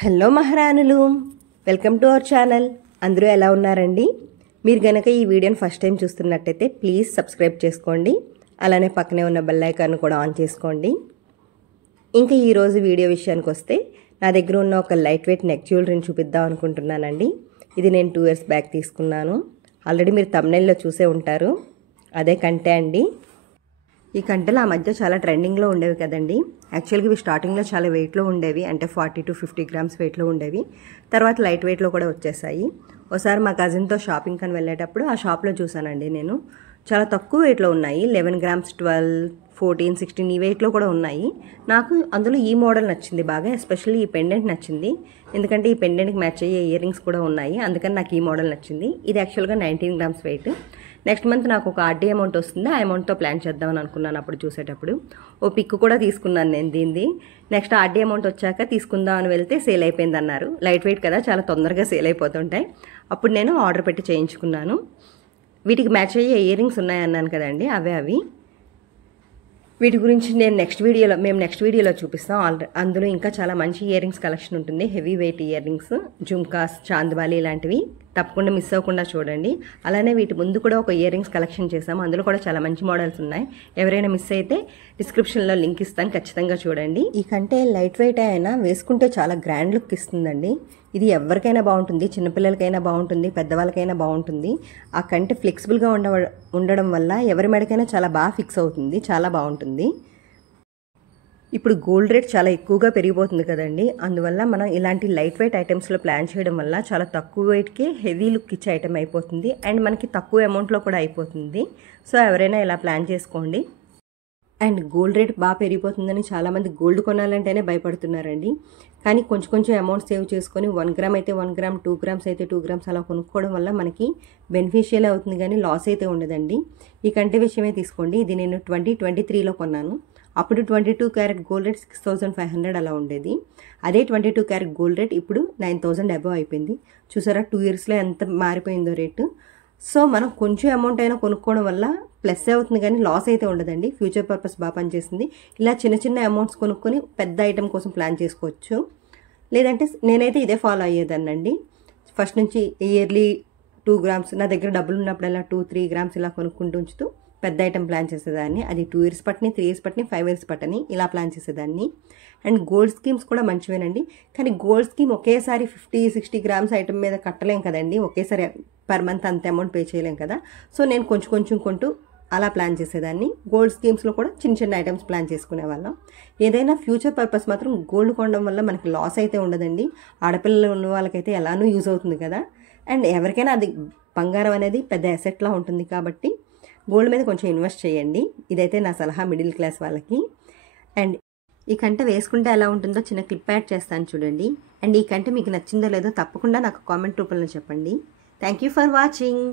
Hello మహారాణులు, welcome to our channel. అందరూ ఎలా ఉన్నారండి? మీరు గనక ఈ వీడియోని ఫస్ట్ టైం చూస్తున్నట్టయితే ప్లీజ్ సబ్స్క్రైబ్ చేసుకోండి. అలానే పక్కనే ఉన్న బెల్ ఐకాన్ కూడా ఆన్ చేసుకోండి. ఇంకా ఈరోజు వీడియో విషయానికి వస్తే నా దగ్గర ఉన్న ఒక లైట్ వెయిట్ నెక్ జ్యువెలరీని చూపిద్దాం అనుకుంటున్నానండి. ఇది నేను 2 years బ్యాక్ తీసుకున్నాను. ఆల్రెడీ మీరు థంబ్నెయిల్లో చూసే ఉంటారు. అదే కంటే అండి. ఈ కంటెలు ఆ మధ్య చాలా ట్రెండింగ్లో ఉండేవి కదండి. యాక్చువల్గా ఇవి స్టార్టింగ్లో చాలా వెయిట్లో ఉండేవి, అంటే 40 to 50 grams వెయిట్లో ఉండేవి. తర్వాత లైట్ వెయిట్లో కూడా వచ్చేసాయి. ఒకసారి మా కజిన్తో షాపింగ్ అని వెళ్ళేటప్పుడు ఆ షాప్లో చూసానండి నేను. చాలా తక్కువ వెయిట్లో ఉన్నాయి. 11 grams, 12, 14, 16 ఈ వెయిట్లో కూడా ఉన్నాయి. నాకు అందులో ఈ మోడల్ నచ్చింది బాగా, ఎస్పెషల్లీ ఈ పెండెంట్ నచ్చింది. ఎందుకంటే ఈ పెండెంట్కి మ్యాచ్ అయ్యే ఇయర్ రింగ్స్ కూడా ఉన్నాయి, అందుకని నాకు ఈ మోడల్ నచ్చింది. ఇది యాక్చువల్గా 19 grams వెయిట్. నెక్స్ట్ మంత్ నాకు ఒక ఆర్డీ అమౌంట్ వస్తుంది, ఆ అమౌంట్తో ప్లాన్ చేద్దామని అనుకున్నాను. అప్పుడు చూసేటప్పుడు ఓ పిక్ కూడా తీసుకున్నాను నేను దీనిది. నెక్స్ట్ ఆర్డీ అమౌంట్ వచ్చాక తీసుకుందాం అని వెళ్తే సేల్ అయిపోయింది అన్నారు. లైట్ వెయిట్ కదా, చాలా తొందరగా సేల్ అయిపోతుంటాయి. అప్పుడు నేను ఆర్డర్ పెట్టి చేయించుకున్నాను. వీటికి మ్యాచ్ అయ్యే ఇయర్ రింగ్స్ ఉన్నాయన్నాను కదండి, అవి. వీటి గురించి మేము నెక్స్ట్ వీడియోలో చూపిస్తాం. అందులో ఇంకా చాలా మంచి ఇయర్ రింగ్స్ కలెక్షన్ ఉంటుంది. Heavy weight ear rings, jhumkas, chandbali ఇలాంటివి తప్పకుండా మిస్ అవ్వకుండా చూడండి. అలానే వీటి ముందు కూడా ఒక ఇయర్ రింగ్స్ కలెక్షన్ చేసాము, అందులో కూడా చాలా మంచి మోడల్స్ ఉన్నాయి. ఎవరైనా మిస్ అయితే డిస్క్రిప్షన్లో లింక్ ఇస్తాను, ఖచ్చితంగా చూడండి. ఈ కంటే లైట్ వెయిట్ అయినా వేసుకుంటే చాలా గ్రాండ్ లుక్ ఇస్తుందండి. ఇది ఎవరికైనా బాగుంటుంది, చిన్నపిల్లలకైనా బాగుంటుంది, పెద్దవాళ్ళకైనా బాగుంటుంది. ఆ కంటే ఫ్లెక్సిబుల్గా ఉండడం వల్ల ఎవరి మెడకైనా చాలా బాగా ఫిక్స్ అవుతుంది, చాలా బాగుంటుంది. ఇప్పుడు గోల్డ్ రేట్ చాలా ఎక్కువగా పెరిగిపోతుంది కదండి, అందువల్ల మనం ఇలాంటి లైట్ వెయిట్ ఐటమ్స్లో ప్లాన్ చేయడం వల్ల చాలా తక్కువ వెయిట్కే హెవీ లుక్ ఇచ్చే ఐటమ్ అయిపోతుంది, అండ్ మనకి తక్కువ అమౌంట్లో కూడా అయిపోతుంది. సో ఎవరైనా ఇలా ప్లాన్ చేసుకోండి. అండ్ గోల్డ్ రేట్ బాగా పెరిగిపోతుందని చాలామంది గోల్డ్ కొనాలంటేనే భయపడుతున్నారండి. కానీ కొంచెం అమౌంట్ సేవ్ చేసుకొని 1 gram అయితే 1 gram, 2 grams అయితే 2 grams అలా కొనుక్కోవడం వల్ల మనకి బెనిఫిషియల్ అవుతుంది, కానీ లాస్ అయితే ఉండదండి. ఈ కంటే విషయమే తీసుకోండి. ఇది నేను 2023లో కొన్నాను. అప్పుడు 22 క్యారెట్ గోల్డ్ రేట్ 6500 అలా ఉండేది. అదే 22 క్యారెట్ గోల్డ్ రేట్ ఇప్పుడు 9000 అబవ్ అయిపోయింది. చూసారా 2 yearsలో ఎంత మారిపోయిందో రేటు. సో మనం కొంచెం అమౌంట్ అయినా కొనుక్కోవడం వల్ల ప్లస్ అవుతుంది, కానీ లాస్ అయితే ఉండదండి. ఫ్యూచర్ పర్పస్ బాగా పనిచేస్తుంది. ఇలా చిన్న అమౌంట్స్ కొనుక్కొని పెద్ద ఐటమ్ కోసం ప్లాన్ చేసుకోవచ్చు. లేదంటే నేనైతే ఇదే ఫాలో అయ్యేదాన్నండి. ఫస్ట్ నుంచి ఇయర్లీ 2 grams నా దగ్గర డబ్బులు ఉన్నప్పుడల్లా 2-3 grams ఇలా కొనుక్కుంటూ ఉంచుతూ పెద్ద ఐటమ్ ప్లాన్ చేసేదాన్ని. అది 2 years పట్టని, 3 years పట్టని, 5 years పట్టని ఇలా ప్లాన్ చేసేదాన్ని. అండ్ గోల్డ్ స్కీమ్స్ కూడా మంచివేనండి. కానీ గోల్డ్ స్కీమ్ ఒకేసారి 50-60 grams ఐటమ్ మీద కట్టలేం కదండి, ఒకేసారి పర్ మంత్ అంత అమౌంట్ పే చేయలేం కదా. సో నేను కొంచెం కొంటూ అలా ప్లాన్ చేసేదాన్ని. గోల్డ్ స్కీమ్స్లో కూడా చిన్న ఐటమ్స్ ప్లాన్ చేసుకునే వాళ్ళం. ఏదైనా ఫ్యూచర్ పర్పస్ మాత్రం గోల్డ్ కొనడం వల్ల మనకి లాస్ అయితే ఉండదండి. ఆడపిల్లలు ఉన్న వాళ్ళకైతే ఎలానూ యూజ్ అవుతుంది కదా. అండ్ ఎవరికైనా అది బంగారం అనేది పెద్ద అసెట్లా ఉంటుంది కాబట్టి గోల్డ్ మీద కొంచెం ఇన్వెస్ట్ చేయండి. ఇదైతే నా సలహా మిడిల్ క్లాస్ వాళ్ళకి. అండ్ ఈ కంట వేసుకుంటే ఎలా ఉంటుందో చిన్న క్లిప్ యాడ్ చేస్తాను చూడండి. అండ్ ఈ కంట మీకు నచ్చిందో లేదో తప్పకుండా నాకు కామెంట్ రూపంలో చెప్పండి. Thank you for watching.